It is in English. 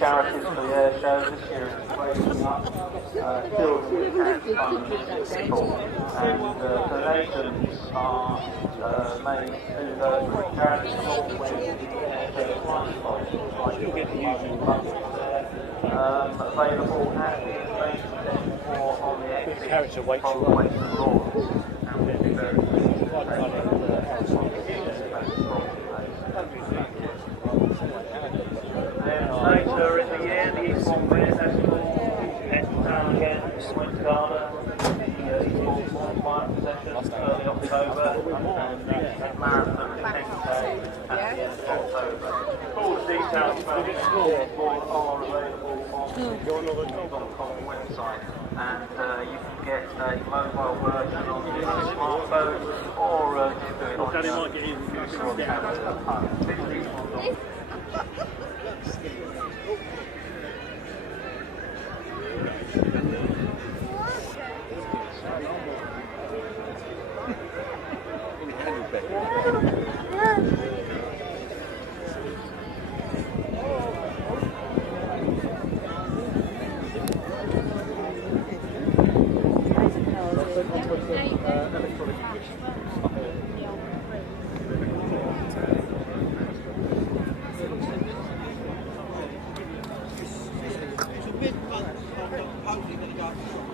charities for the air show. This year it's raising up children and fund people, and donations are made to those charities along with the air show fund sponsors like available at the information desk or on the exit from the waiting floor. And we'll be very pleased to take then later in the year, the Eastbourne Beer Festival heads down again to Wintergarden. The Eastbourne Bonfire Procession early October, and the Marathon in Day at the end of October. All the details about the Eastbourne are available on the Eastbourne.com website, and you can get a mobile version on your smartphone or just do it on your tablet at home. Hopefully going to go